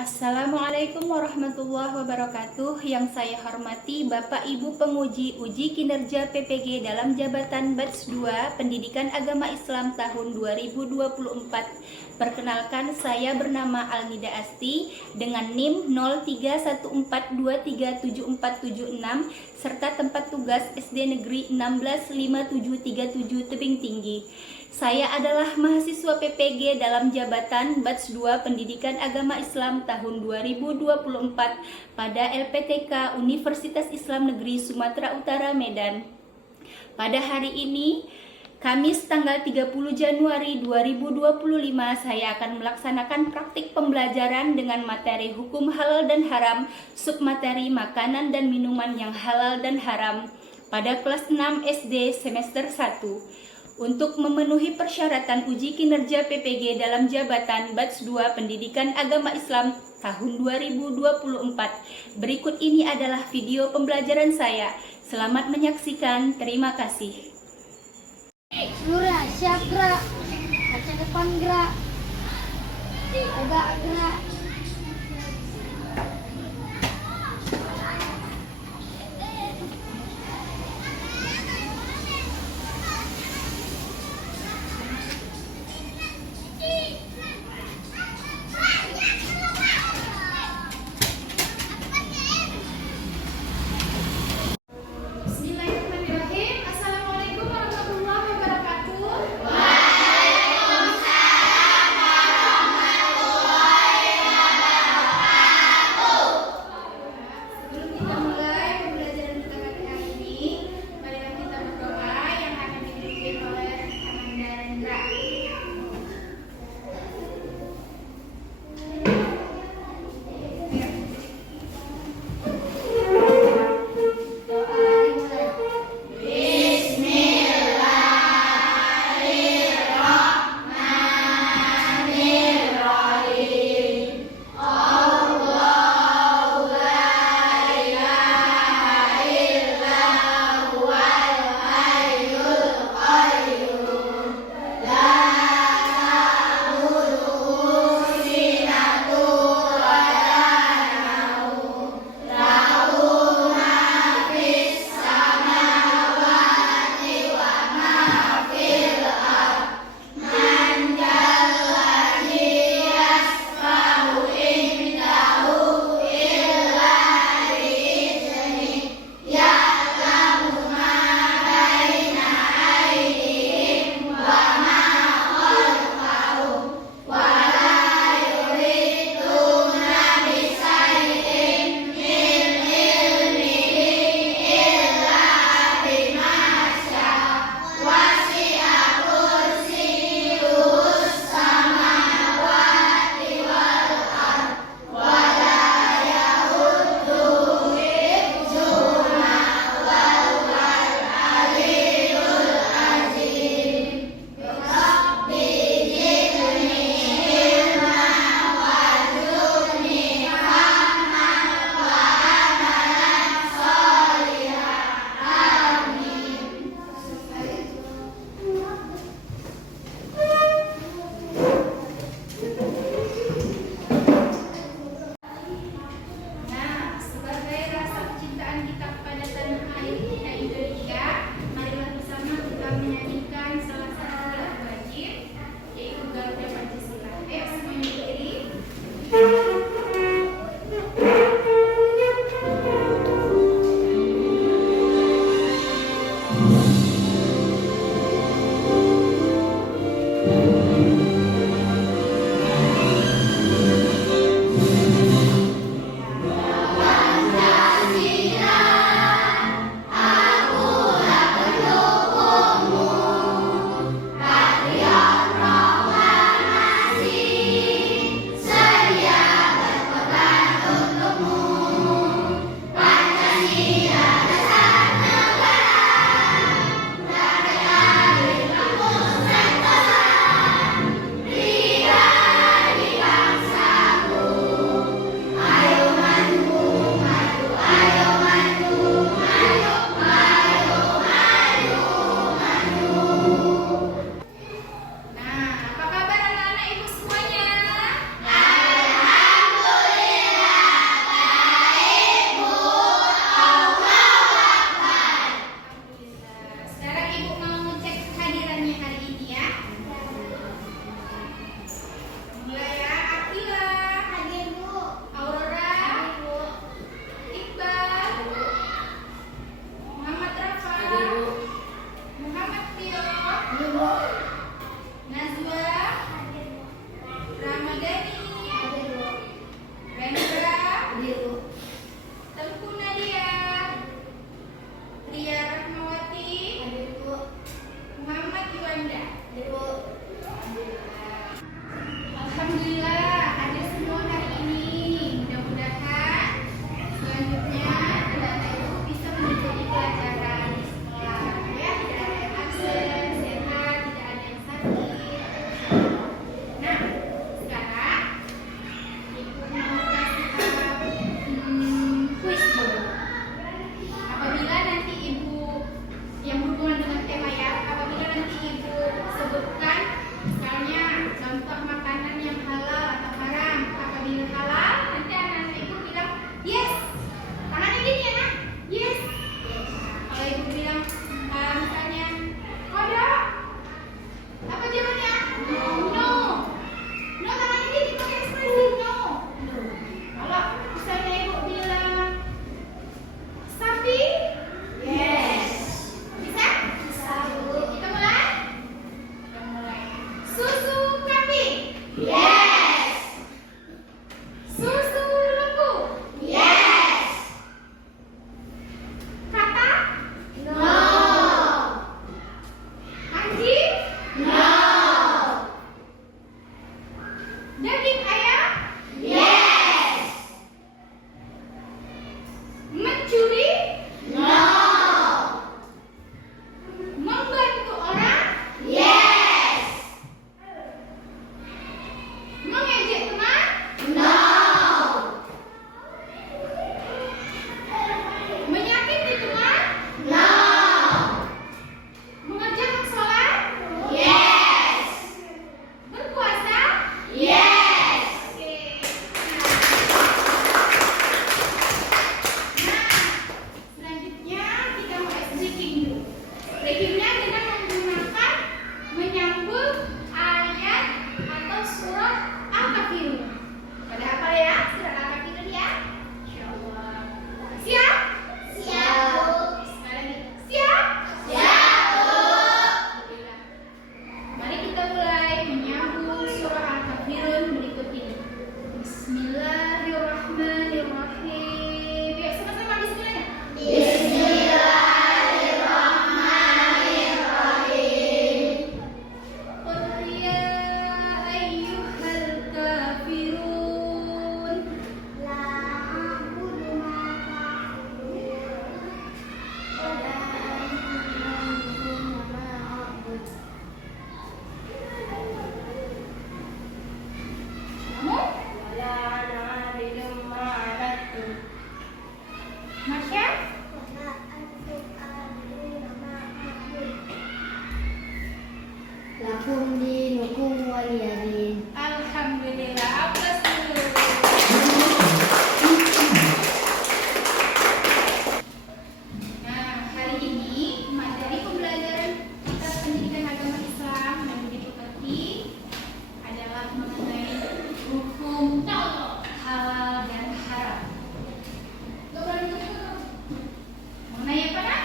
Assalamualaikum warahmatullahi wabarakatuh. Yang saya hormati Bapak Ibu penguji uji kinerja PPG dalam jabatan Batch 2 Pendidikan Agama Islam tahun 2024. Perkenalkan, saya bernama Alnida Asti dengan NIM 0314237476 serta tempat tugas SD Negeri 165737 Tebing Tinggi. Saya adalah mahasiswa PPG dalam jabatan Batch 2 Pendidikan Agama Islam tahun 2024 pada LPTK Universitas Islam Negeri Sumatera Utara Medan. Pada hari ini, Kamis tanggal 30 Januari 2025, saya akan melaksanakan praktik pembelajaran dengan materi hukum halal dan haram, submateri makanan dan minuman yang halal dan haram pada kelas 6 SD semester 1. Untuk memenuhi persyaratan uji kinerja PPG dalam jabatan Batch 2 Pendidikan Agama Islam tahun 2024. Berikut ini adalah video pembelajaran saya. Selamat menyaksikan. Terima kasih. Lurah, siap gerak. Kaca depan gerak. Tegak gerak. Bismillahirrahmanirrahim. Assalamualaikum warahmatullahi wabarakatuh. Masya? Lakum dinukum waliyadin. Alhamdulillah, aplaus dulu. Nah, hari ini materi pembelajaran kita pendidikan agama Islam yang dipekerti adalah mengenai hukum halal dan haram. Mengenai apa, Nak?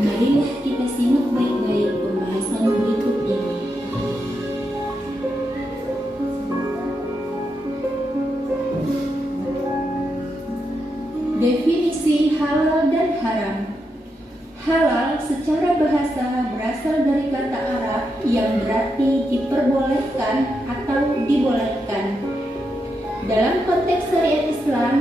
Marilah kita simak baik-baik pembahasan berikut ini. Definisi halal dan haram. Halal secara bahasa berasal dari kata Arab yang berarti diperbolehkan atau dibolehkan. Dalam konteks syariat Islam,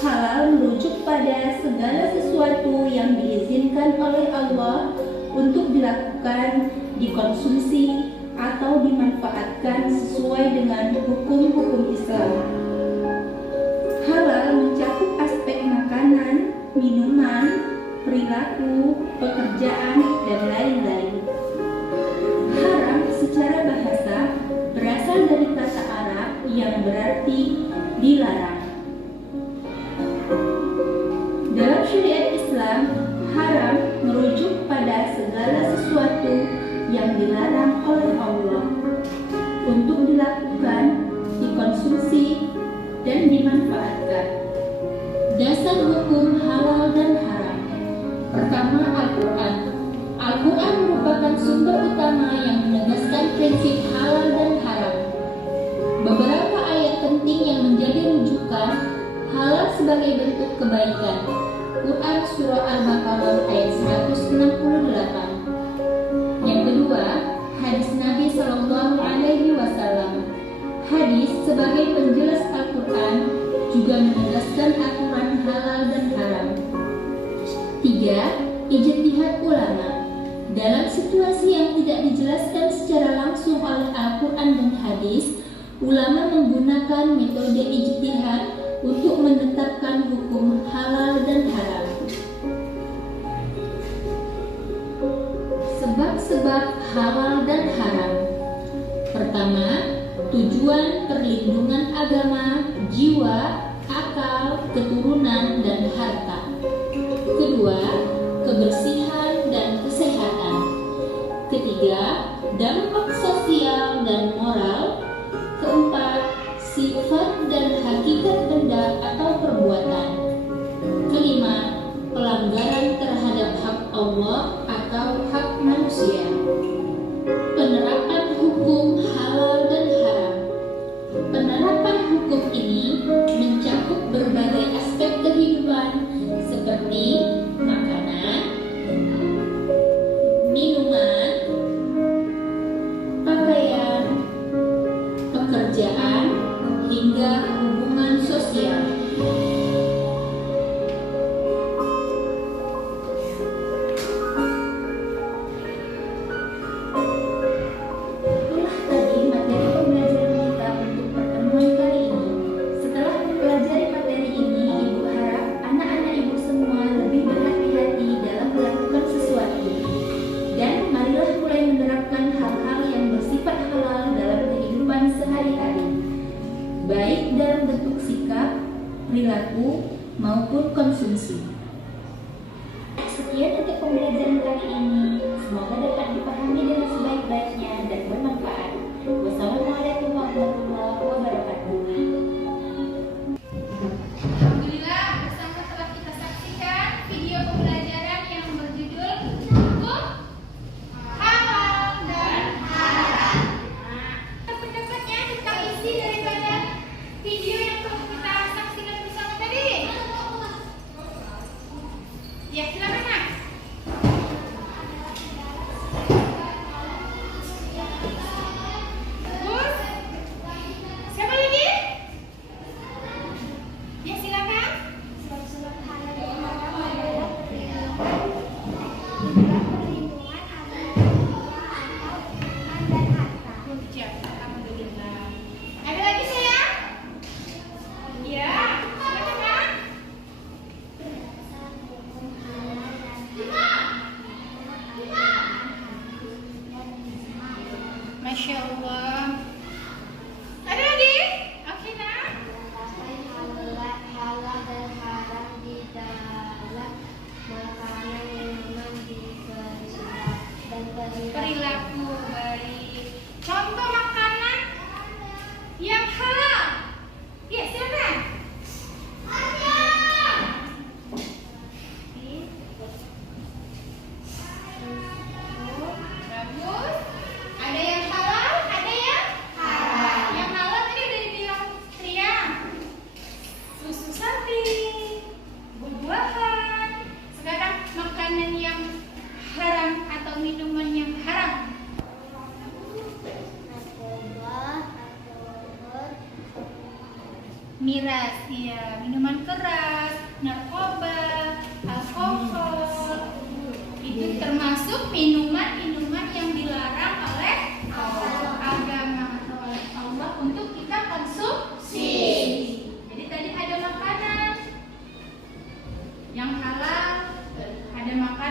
halal merujuk pada segala sesuatu yang diizinkan oleh Allah untuk dilakukan, dikonsumsi, atau dimanfaatkan sesuai dengan hukum-hukum Islam. Halal mencakup aspek makanan, minuman, perilaku, pekerjaan, dan lain-lain. Haram secara bahasa berasal dari kata Arab yang berarti dilarang. Dalam syariat Islam, haram merujuk pada segala sesuatu yang dilarang oleh Allah untuk dilakukan, dikonsumsi, dan dimanfaatkan. Dasar hukum halal dan haram. Pertama, Al-Quran. Al-Quran merupakan sumber utama yang menegaskan prinsip halal dan haram. Beberapa ayat penting yang menjadi rujukan halal sebagai bentuk kebaikan. Quran Surah Al-Baqarah ayat 168. Yang kedua, hadis Nabi SAW. Hadis sebagai penjelas Al-Quran juga menegaskan aturan halal dan haram. 3. Ijtihad ulama. Dalam situasi yang tidak dijelaskan secara langsung oleh Al-Quran dan hadis, ulama menggunakan metode ijtihad untuk menetapkan hukum halal dan haram. Sebab-sebab halal dan haram. Pertama, tujuan perlindungan agama, jiwa, akal, keturunan, dan harta. Kedua, kebersihan dan kesehatan. Ketiga, dampak sosial dan moral. Keempat, sifat dan hakikat benda atau perbuatan. Kelima, pelanggaran terhadap hak Allah atau hak manusia. Penerapan hukum halal dan haram. Penerapan hukum ini mencakup berbagai aspek kehidupan seperti makanan, minuman, pakaian, pekerjaan, hingga hubungan sosial. Itulah tadi materi pembelajaran kita untuk pertemuan kali ini. Setelah mempelajari materi ini, Ibu harap anak-anak Ibu semua lebih berhati-hati dalam melakukan sesuatu. Dan marilah mulai menerapkan hal-hal yang bersifat halal dalam kehidupan sehari-hari, baik dalam bentuk sikap, perilaku, maupun konsumsi. Sekian untuk pembelajaran kali ini. Semoga dapat dipahami dengan sebaik-baiknya dan bermanfaat. Wassalamualaikum warahmatullahi wabarakatuh. Alhamdulillah, bersama telah kita saksikan video pembelajaran yang berjudul Hukum Halal dan Haram. Pendapatnya tentang isi daripada video yang telah kita saksikan bersama tadi. Ya, silakan Nak. Bagus. Siapa lagi? Ya, silakan. Siap, alhamdulillah. Ada lagi sayang? Ya, silakan. Masya Allah. Ada lagi? Oke, Nak. halal dan haram di dalam makanan, minuman, diperintah dan Perilaku baik. Contoh makanan yang halal. Ya, silakan.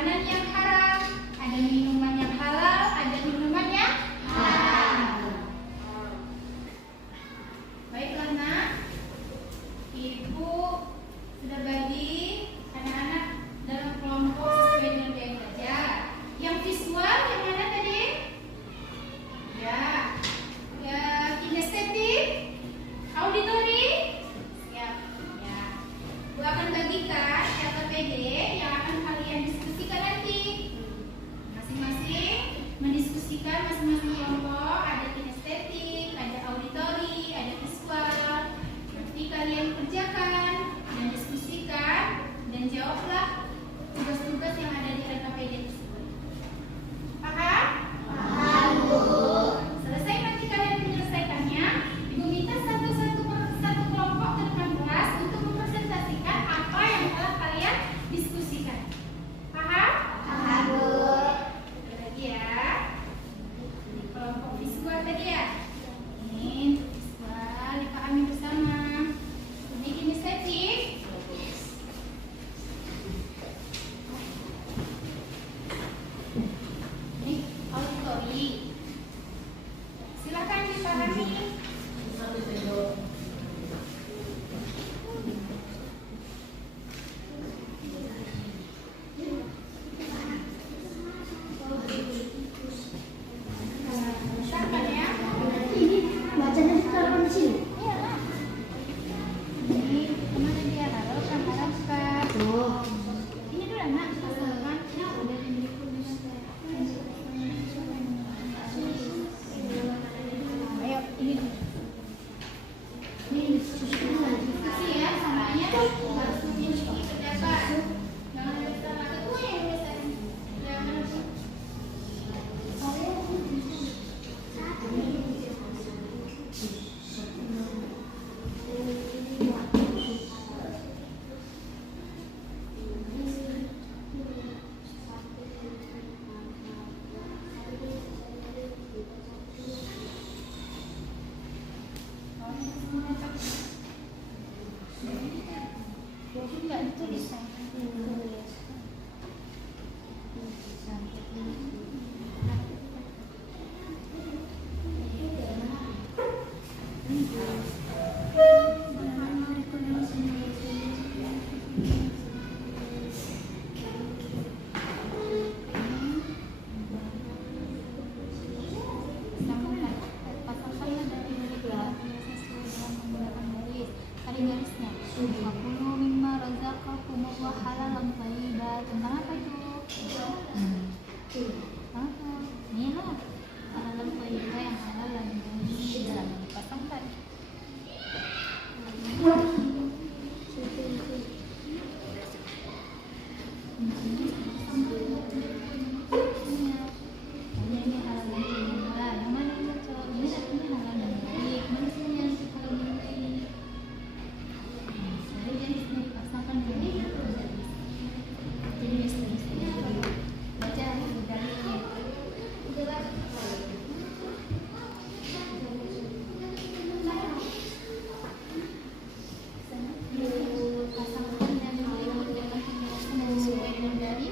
makanan yang haram, ada minuman yang halal, ada minuman yang haram. Baiklah nak, Ibu sudah bagi anak-anak dalam kelompok sesuai dengan gaya belajar. Yang visual yang mana tadi? Ya, kinestetik, auditori. Siap. Ya, Bu akan bagikan LKPD yang akan kalian diskusikan nanti. Masing-masing mendiskusikan masing-masing kelompok. Ada kinestetik, ada auditori, ada visual. Nanti kalian kerjakan dan diskusikan dan jawablah tugas-tugas yang ada di LKPD tersebut. Paham? Paham, Bu. Selesai nanti kalian menyelesaikannya, Ibu minta satu kelompok ke depan kelas untuk mempresentasikan apa yang telah kalian diskusikan. Paham? Paham, Bu. Oke lagi ya. Ini kelompok visual tadi ya. Ini untuk visual dipahami bersama. Ini kinestetik. Ini auditori. Silakan dipahami. Silakan ya. Ini bacanya ditaruh di sini. Iyalah. Ini kemana dia? Taruh kan harapkan. Oh. Ini dulu anak pasangan. Ya udah ini. Ayo ini dulu. Ini diskusi ya samanya harus memiliki pendapat. Jangan ada salah satu yang biasanya. Jangan nggak ditulis pasangkanlah dari dengan menggunakan garis. Tadi garisnya. Fakulu mimma razaqakumullah halalan thayyiban. Tentang apa itu? Apa? Ini lah. Halalan thayyiban yang halal dan baik dalam dipasangkan. Ini halal dan thayyiban. Yang mana yang cocok? Ini artinya halal dan baik. Mana sih yang halal dan baik? Jadi jenisnya dipasangkan jadi jenis-jenisnya baca dalilnya. Pasangkan dan berikut dengan penjelasan yang sesuai dengan dari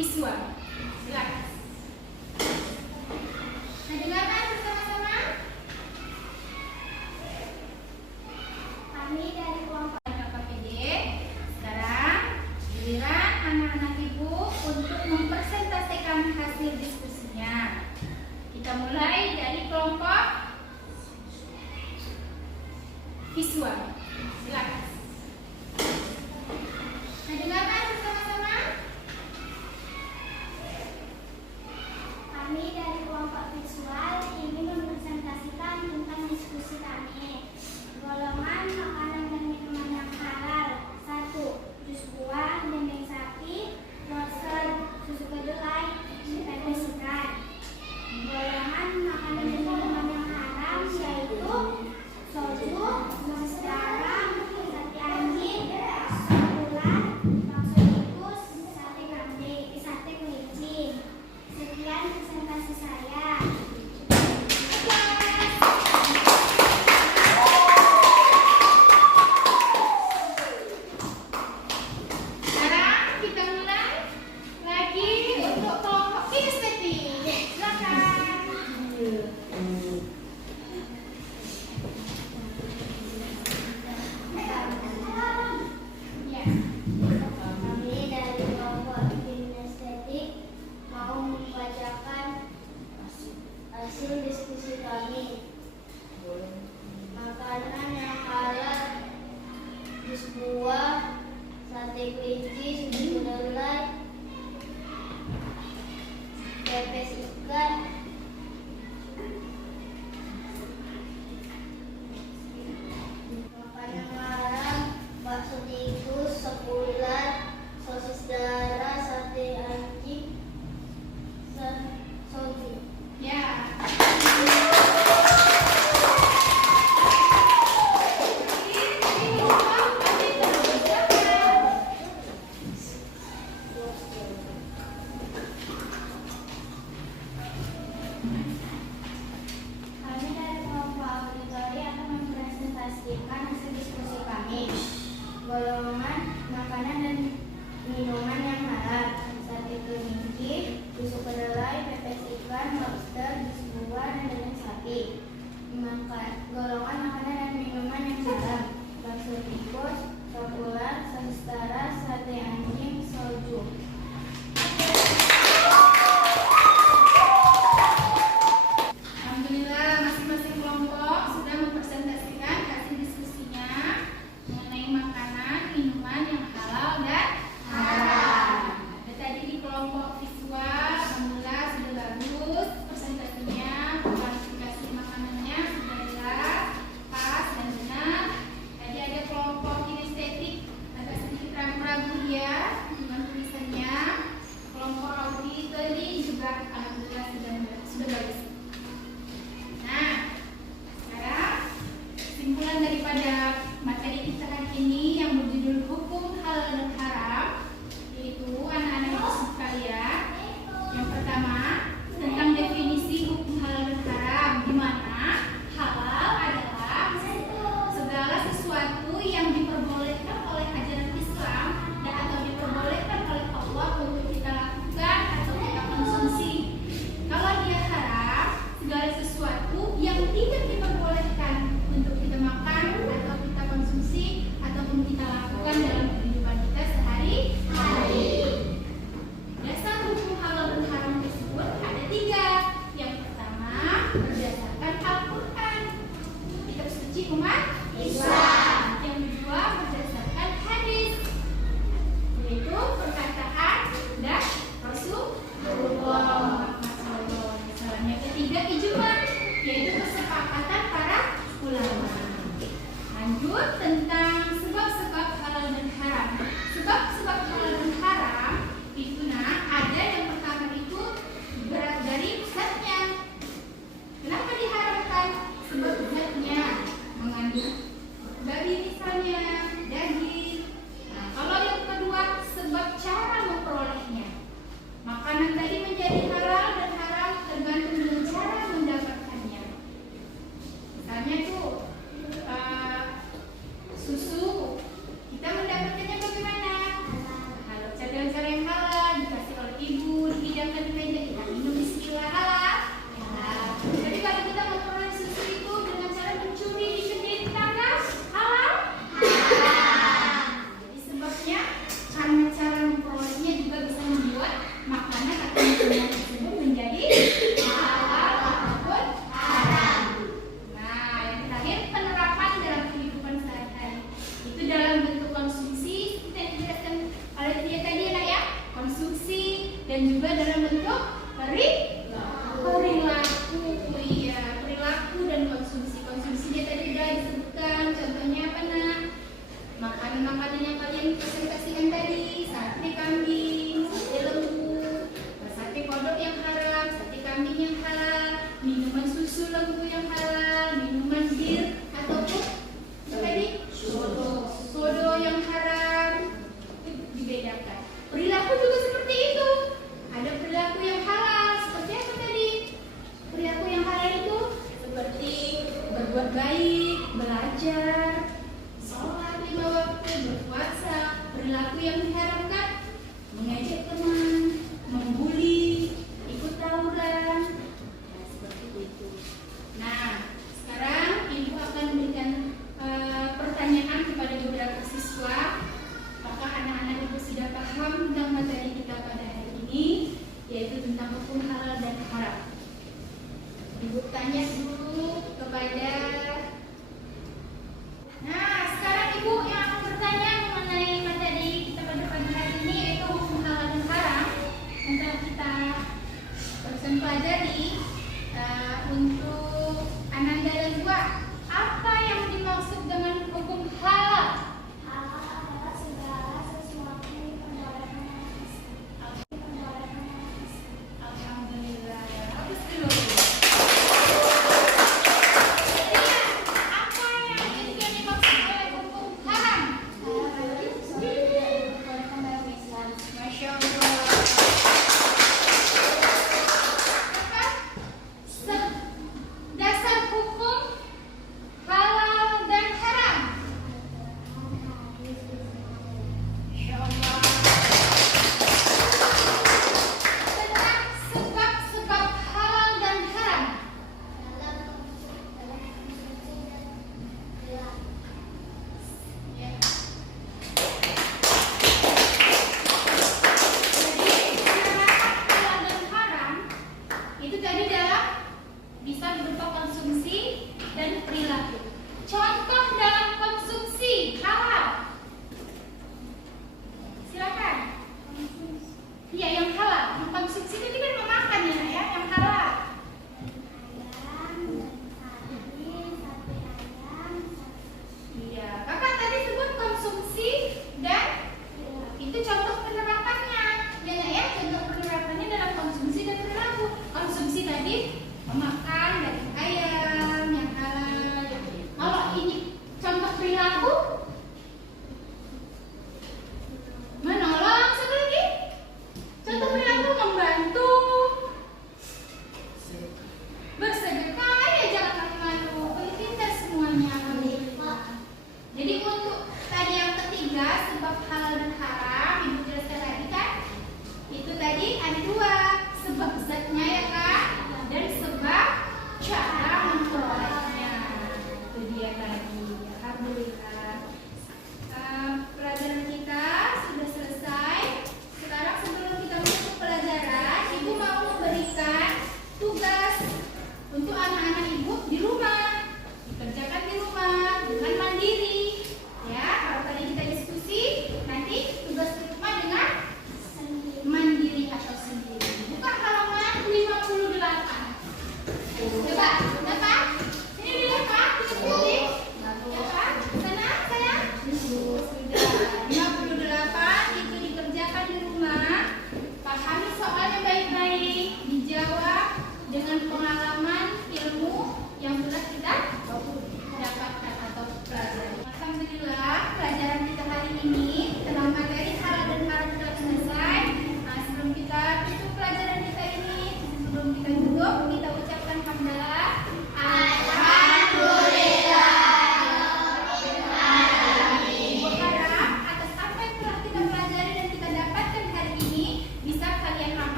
visual. Silakan. Nah, dengarkan bersama-sama. Kami dari kelompok KPD. Sekarang giliran anak-anak ibu untuk mempresentasikan hasil diskusinya. Kita mulai dari kelompok visual. Silakan. Nah, dengarkan bersama-sama. Kami dari kelompok visual ingin mempresentasikan tentang diskusi kami. Golongan makanan dan minuman yang halal. 1. Jus buah, dendeng sapi, wortel, susu kedelai, pepes ikan. Golongan makanan dan minuman yang haram yaitu soju, sosis garam, sate anjing, sop ular, bakso tikus, sate kambing, sate kelinci. Sekian presentasi saya. Sekarang kita mulai lagi untuk kelompok kinestetik. Silakan. Ya. Kami dari kelompok kinestetik mau membacakan hasil diskusi kami. Makanan yang halal, jus buah, sate kelinci, susu kedelai, pepes ikan, makanan haram, bakso tikus, sop ular, sosis darah, sate anjing, soju. Ya. Kami dari kelompok auditori akan mempresentasikan hasil diskusi kami. Golongan makanan dan minuman yang halal, sate kelinci, susu kedelai, pepes ikan, lobster, jus buah, dan daging sapi. Golongan makanan dan minuman yang haram, bakso tikus, sop ular, sosis darah, sate anjing, soju. Alhamdulillah masing-masing kelompok sudah mempresentasikan hasil diskusinya mengenai makanan, minuman yang halal dan haram. Dan tadi di kelompok visual, alhamdulillah sudah bagus presentasinya, klasifikasi makanannya sudah jelas, pas dan benar. Tadi ada kelompok kinestetik, agak sedikit ragu-ragu ya dengan tulisannya. Kelompok auditori juga alhamdulillah sudah bagus. Nah, sekarang kesimpulan daripada materi kita hari ini yang berjudul hukum halal dan haram, yaitu anak-anak ibu sekalian. Yang pertama tentang definisi hukum halal dan haram, di mana halal adalah segala sesuatu yang diperbolehkan oleh ajaran Islam dan atau diperbolehkan dan juga dalam bentuk perilaku. Iya, perilaku dan konsumsi. Konsumsinya tadi udah disebutkan. Contohnya apa nak? Makanan-makanan yang kalian presentasikan tadi, sate kambing, sate lembu, sate kodok yang haram, sate kambing yang halal, minuman susu lembu yang halal, minuman bir ataupun tadi sodo yang haram, itu dibedakan. Perilaku juga seperti itu. Ada perilaku yang halal, seperti apa tadi? Perilaku yang halal itu seperti berbuat baik, belajar, sholat 5 waktu, berpuasa. Perilaku yang diharamkan mengejek teman, membuli, ikut tawuran, nah seperti itu. Nah, sekarang ibu akan memberikan pertanyaan kepada beberapa siswa. Apakah anak-anak ibu sudah paham tentang materi kita pada hari ini, yaitu tentang hukum halal dan haram? Ibu tanya dulu kepada